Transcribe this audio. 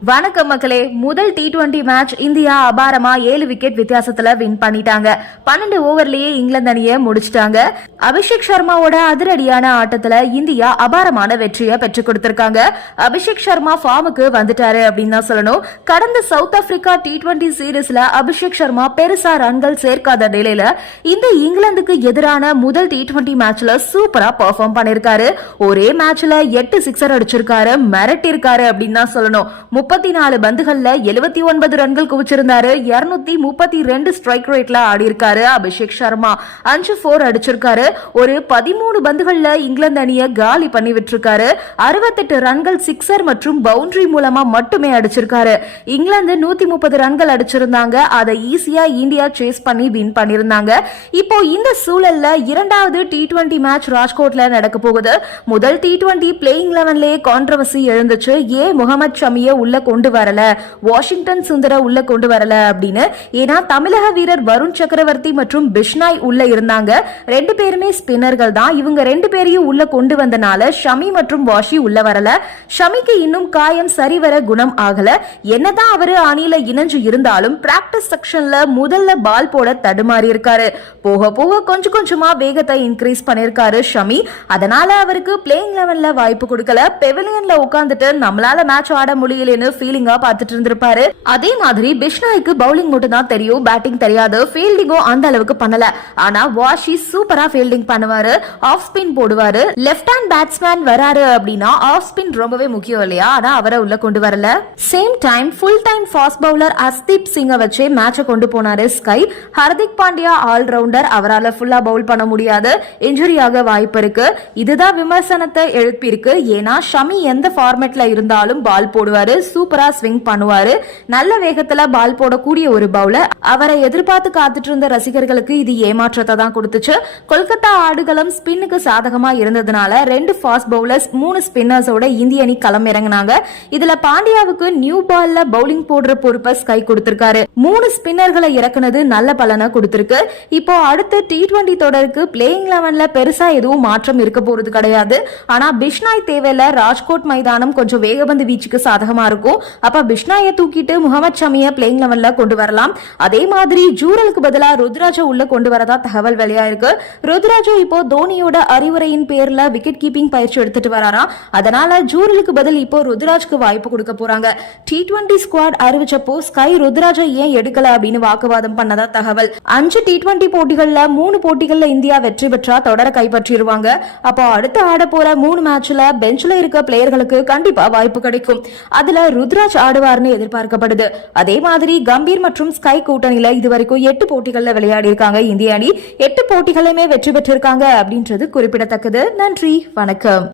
வணக்கம் மக்களே. முதல் டி டுவெண்டி மேட்ச் இந்தியா அபாரமா ஏழு விக்கெட் வித்தியாசத்துல வின் பண்ணிட்டாங்க. பன்னெண்டு ஓவர்லயே இங்கிலாந்து அணியை முடிச்சிட்டாங்க. அபிஷேக் சர்மாவோட அதிரடியான ஆட்டத்துல இந்தியா அபாரமான வெற்றியை பெற்றுக் கொடுத்திருக்காங்க. அபிஷேக் சர்மா ஃபார்முக்கு வந்துட்டாரு அப்படின்னு தான் சொல்லணும். கடந்த சவுத் ஆப்பிரிக்கா டி டுவெண்டி சீரீஸ்ல அபிஷேக் சர்மா பெருசா ரன்கள் சேர்க்காத நிலையில இந்த இங்கிலாந்துக்கு எதிரான முதல் டி டுவெண்டி மேட்ச்ல சூப்பரா பெர்ஃபார்ம் பண்ணிருக்காரு. ஒரே மேட்ச்ல எட்டு சிக்ஸர் அடிச்சிருக்காரு மிரட்டிருக்காரு அப்படின்னு தான் சொல்லணும். முப்பத்தி நாலு பந்துகள்ல எழுபத்தி ஒன்பது ரன்கள் குவிச்சிருந்தாரு. இருநூத்தி முப்பத்தி ரெண்டு ஸ்ட்ரைக் ரேட்ல ஆடி இருக்காரு அபிஷேக் சர்மா. அஞ்சு போர் அடிச்சிருக்காரு. ஒரு பதிமூணு பந்துகள்ல இங்கிலாந்து அணிய காலி பண்ணி விட்டுருக்காரு. அறுபத்தெட்டு ரன்கள் சிக்ஸர் மற்றும் பவுண்டரி மூலமா மட்டுமே அடிச்சிருக்காரு. இங்கிலாந்து நூத்தி முப்பது ரன்கள் அடிச்சிருந்தாங்க. அதை ஈஸியா இந்தியா சேஸ் பண்ணி வின் பண்ணிருந்தாங்க இப்போ இந்த சூழல்ல இரண்டாவது டி டுவெண்டி மேட்ச் ராஜ்கோட்ல நடக்க போகுது. முதல் டி டுவெண்டி பிளேயிங் லெவன்லயே கான்ட்ரவர்சி எழுந்துச்சு. ஏ முகமது ஷமிய உள்ள கொண்டு வரல. வாஷிங்டன் சுந்தர உள்ள கொண்டு வரல அப்படின்னு. ஏன்னா தமிழக வீரர் வருண் சக்கரவர்த்தி மற்றும் பிஷ்னாய் உள்ள இருந்தாங்க. ரெண்டு பேருமே ஸ்பின்னர்கள் தான். இவங்க ரெண்டு பேரையும் உள்ள கொண்டு வந்தனால ஷமி மற்றும் வாஷி உள்ள வரல. ஷமிக்கு இன்னும் காயம் சரிவர குணம் ஆகல. என்னதான் அவரு அணியில இணைஞ்சு இருந்தாலும் பிராக்டிஸ் செக்ஷன்ல முதல்ல பால் போட தடுமாறி இருக்காரு. போக போக கொஞ்சம் கொஞ்சமா வேகத்தை இன்க்ரீஸ் பண்ணிருக்காரு ஷமி. அதனால அவருக்கு பிளேயிங் லெவன்ல வாய்ப்பு கொடுக்கல. பெவிலியன்ல உட்காந்துட்டு நம்மளால மேட்ச் ஆட முடியலன்னு ஃபீலிங்கா பார்த்துட்டு இருந்திருப்பாரு. அதே மாதிரி பிஷ்னாய்க்கு பவுலிங் மட்டும் தான் தெரியும். பேட்டிங் தெரியாது. ஃபீல்டிங்கும் அந்த அளவுக்கு பண்ணல. ஆனா வாஷி சூப்பரா ஃபீல்டிங் பண்ணுவாரு. ஆஃப் ஸ்பின் போடுவாரு. லெஃப்ட் ஹேண்ட் பேட்ஸ்மேன் வராரு அப்படின்னா ஆஃப் ஸ்பின் ரொம்பவே முக்கியம் இல்லையா? ஆனா அவரை உள்ள கொண்டு வரல. Same time full time fast bowler Arshdeep சிங்கை வச்சே மேட்சை கொண்டு போனாரு ஸ்கை ஹர்திக் பாண்டியா ஆல்ரவுண்டர் அவரால் ஃபுல்லா பவுல் பண்ண முடியாது. இன்ஜுரியாக வாய்ப்பு இருக்கு. இதுதான் விமர்சனத்தை எழுப்பியிருக்கு. ஏன்னா ஷமி எந்த ஃபார்மேட்ல இருந்தாலும் பால் போடுவாரு. சூப்பரா ஸ்விங் பண்ணுவாரு. நல்ல வேகத்துல பால் போடக்கூடிய ஒரு பவுலர் அவரை எதிர்பார்த்து காத்துட்டு இருந்த ரசிகர்களுக்கு இது ஏமாற்றத்தை தான் கொடுத்துச்சு. கொல்கத்தா ஆடுகளம் ஸ்பின்னுக்கு சாதகமா இருந்ததுனால ரெண்டு ஃபாஸ்ட் பவுலர்ஸ் மூணு ஸ்பின்னர்ஸோட இந்திய அணி களம் இறங்கினாங்க இதுல பாண்டியாவுக்கு நியூ பால்ல பவுலிங் போடுற பொறுப்பை ஸ்கை கொடுத்திருக்காரு. மூணு ஸ்பின்னர்களை இறக்குனது நல்ல பலனை கொடுத்திருக்கு. இப்போ அடுத்த டி டுவெண்டி தொடருக்கு பிளேயிங் லெவன்ல பெருசா எதுவும் மாற்றம் இருக்க போறது கிடையாது. ஆனா பிஷ்னாய் தேவையில்ல ராஜ்கோட் மைதானம் கொஞ்சம் வேகபந்து வீச்சுக்கு சாதகமா இருக்கும். அப்ப பிஷ்னாயை தூக்கிட்டு முகமது ஷமிய பிளேயிங் லெவன்ல கொண்டு வரலாம். அதே மாதிரி ஜூரலுக்கு பதிலா ருத்ராஜா உள்ள கொண்டு வரதா தகவல் வெளியாயிருக்கு. ருத்ராஜா இப்போ தோனியோட அறிவுரையின் பேர்ல விக்கெட் கீப்பிங் பயிற்சி எடுத்துட்டு வராராம் அதனால ஜூரலுக்கு பதில் இப்போ ருத்ராஜ்க்கு வாய்ப்பு கொடுக்க போறாங்க. டி டுவெண்டி ஸ்குவாட் அறிவிச்சப்போ ஸ்கை ருத்ராஜா ஏன் எடுக்கல அப்படின்னு வாக்குவாதம் பண்ணதா தகவல். அஞ்சு டி டுவெண்டி போட்டிகள்ல மூணு போட்டிகள்ல இந்தியா வெற்றி பெற்றா தொடர கைப்பற்றிடுவாங்க அப்போ அடுத்து ஆட போற மூணு மேட்ச்ல பெஞ்ச்ல இருக்க பிளேயர்களுக்கு கண்டிப்பா வாய்ப்பு கிடைக்கும். அதுல ருத்ராஜ் ஆடுவார்னு எதிர்பார்க்கப்படுது. அதே மாதிரி கம்பீர் மற்றும் ஸ்கை கூட்டணியில இதுவரைக்கும் எட்டு போட்டிகள்ல விளையாடி இருக்காங்க இந்திய அணி. எட்டு போட்டிகளுமே வெற்றி பெற்றிருக்காங்க அப்படின்றது குறிப்பிடத்தக்கது. நன்றி. வணக்கம்.